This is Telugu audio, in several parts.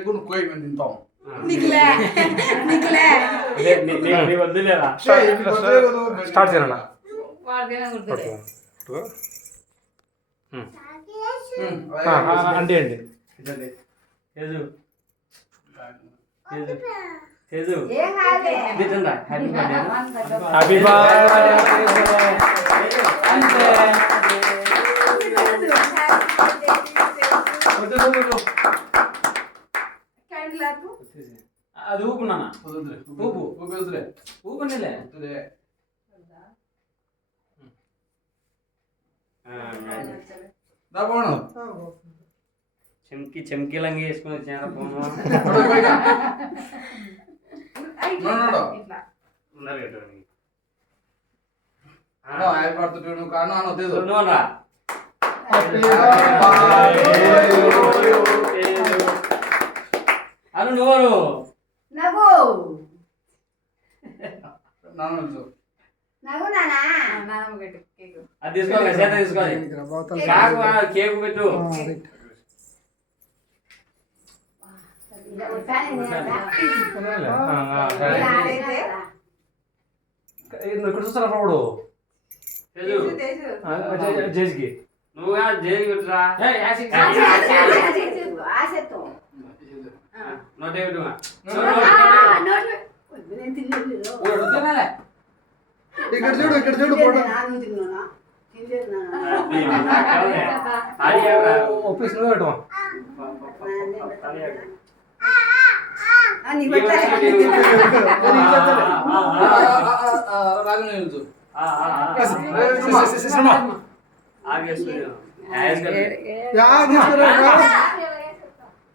ఎక్కువ నువ్వు కోయి మేము తింటాం వద్దులేరా స్టార్ట్ చేయాలన్నా అంటే అండి హ్యాపీ అది ఊపున్నా ఊపు వద్దులే ఊపనిలే చెంకి చెంకీలంగి వేసుకుని వచ్చాను పోను నువ్వు కాను అనొద్దు అను నువ్వు అది తీసుకోవాలి చేత తీసుకోవాలి కేకు పెట్టు ఇక్కడ చూస్తారా ఇప్పుడు జేజ్కి నువ్వు జేజీ పెట్టురా నోటే పెట్టు ఇక్కడ చూడు ఫోటో ఆఫీస్ లో పెట్టు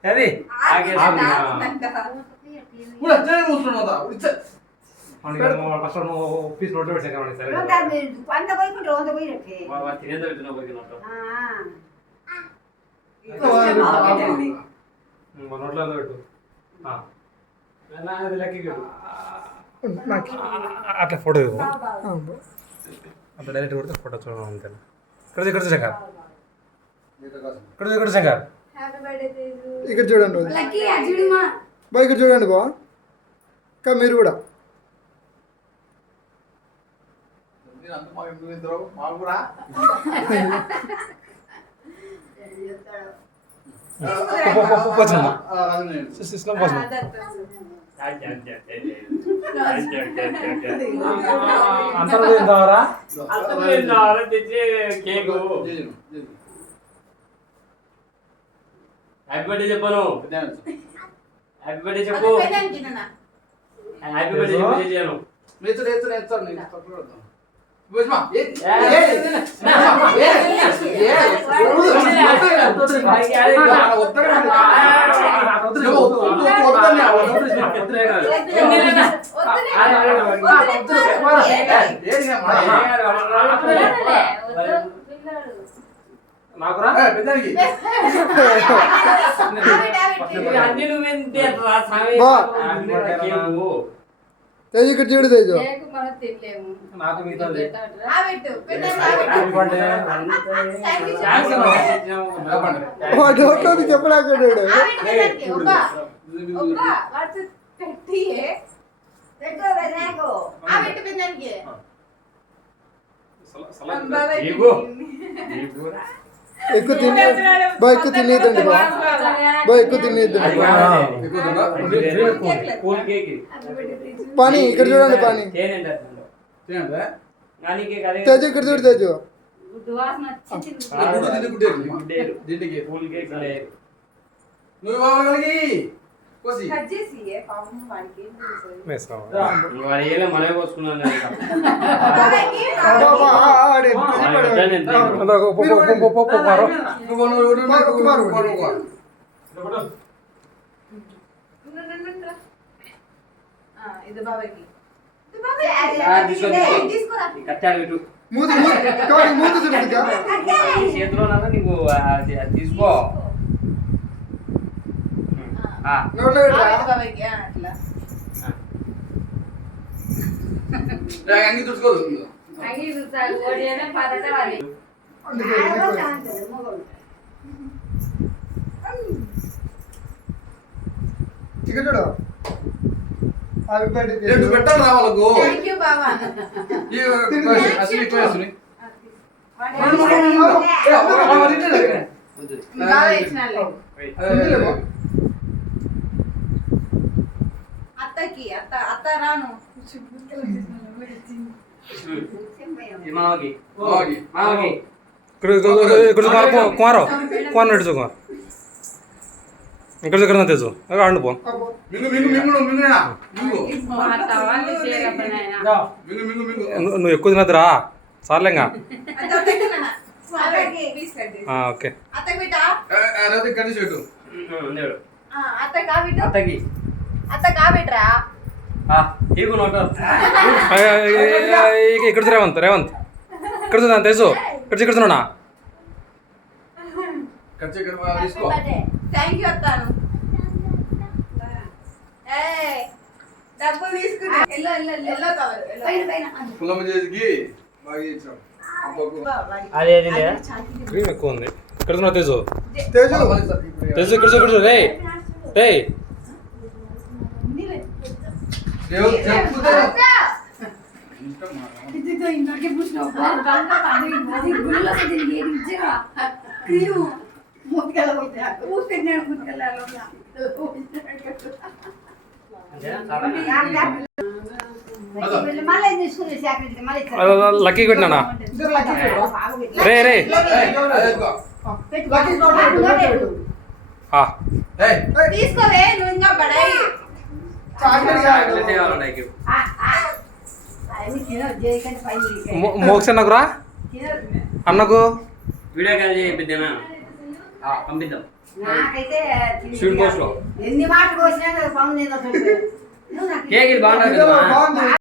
అది ఫస్ట్ ఆఫీస్ నోట్లో పెట్టాను సరే నోట్లో పెట్టు అట్లా ఫోటో అట్లా డైరెక్ట్ కొడితే ఫోటో చూడడం అంతే ఇక్కడ శంకర్ ఇక్కడ శంకర్ ఇక్కడ చూడండి బా ఇక్కడ చూడండి బా ఇంకా మీరు కూడా హ్యాపీ బర్త్డే చెప్పను హ్యాపీ బర్త్డే చెప్పు హ్యాపీ బర్త్డే చేయను తేజు ఇక్కడ చూడు తేజు చెప్పడాడు ఎక్కువ తినే బా ఎక్కువ తినేద్దండి బా ఎక్కువ తినేద్దండి పానీ ఇక్కడ చూడండి పానీ తేజు ఇక్కడ చూడు తేజు మనమే పోసుకున్నాను చేతిలో నీకు తీసుకో అంగి తుడుచుకోదు ఇక్కడ చూడు హ్యాపీ బర్త్డే రెండు పెట్టాలి రా వాళ్ళకు థ్యాంక్ యూ బావా అసలు పోయేసుని బాగా ఇచ్చినాలే అత్తకి అత్త రాను ఈ మామకి బాగి మామకి కుమారో కుమార్ నడిచు కుమార్ ఇక్కడ దగ్గర తెచ్చు ఆడు పో మింగు మింగు మింగు మింగునా మింగు మింగు మింగు మింగు నువ్వు ఎక్కువ తినద్దురా సార్లేంగా ఓకే అత్తకి బిడ్డ అరే కనిసి పెట్టు ఉండేవాడు అత్త కాబిడ్డ అత్తకి అత్త కాబిడ్రా ఈగు నోట ఇక్కడ రేవంత్ రేవంత్ ఇక్కడ తెచ్చు ఇక్కడ తిన్నా ఖర్చు ఇక్కడ తీసుకో థ్యాంక్ యూ అత్తాను డబ్బులు తీసుకున్నా ఎల్లో కవర్ పుల్లమ్మ చేసికి బాగా ఇచ్చాం అదే అదే క్రీమ్ ఎక్కువ ఉంది ఇక్కడ తెచ్చు తేజు తెచ్చు ఇక్కడ రే రే దేవుడు చెప్పుతే లక్కీ పెట్టినా రే రే తీసుకోవే నువ్వు ఇంకా బడాయి మోక్ష అన్నకురా అన్నకు వీడియో కాల్ చేయిద్దానా పంపిద్దాం నాకైతే షూట్ పోస్ట్ లో ఎన్ని మాటలు కోసినా పౌన్ కేక్ ఇది బాగుంటుంది కదా బాగుంది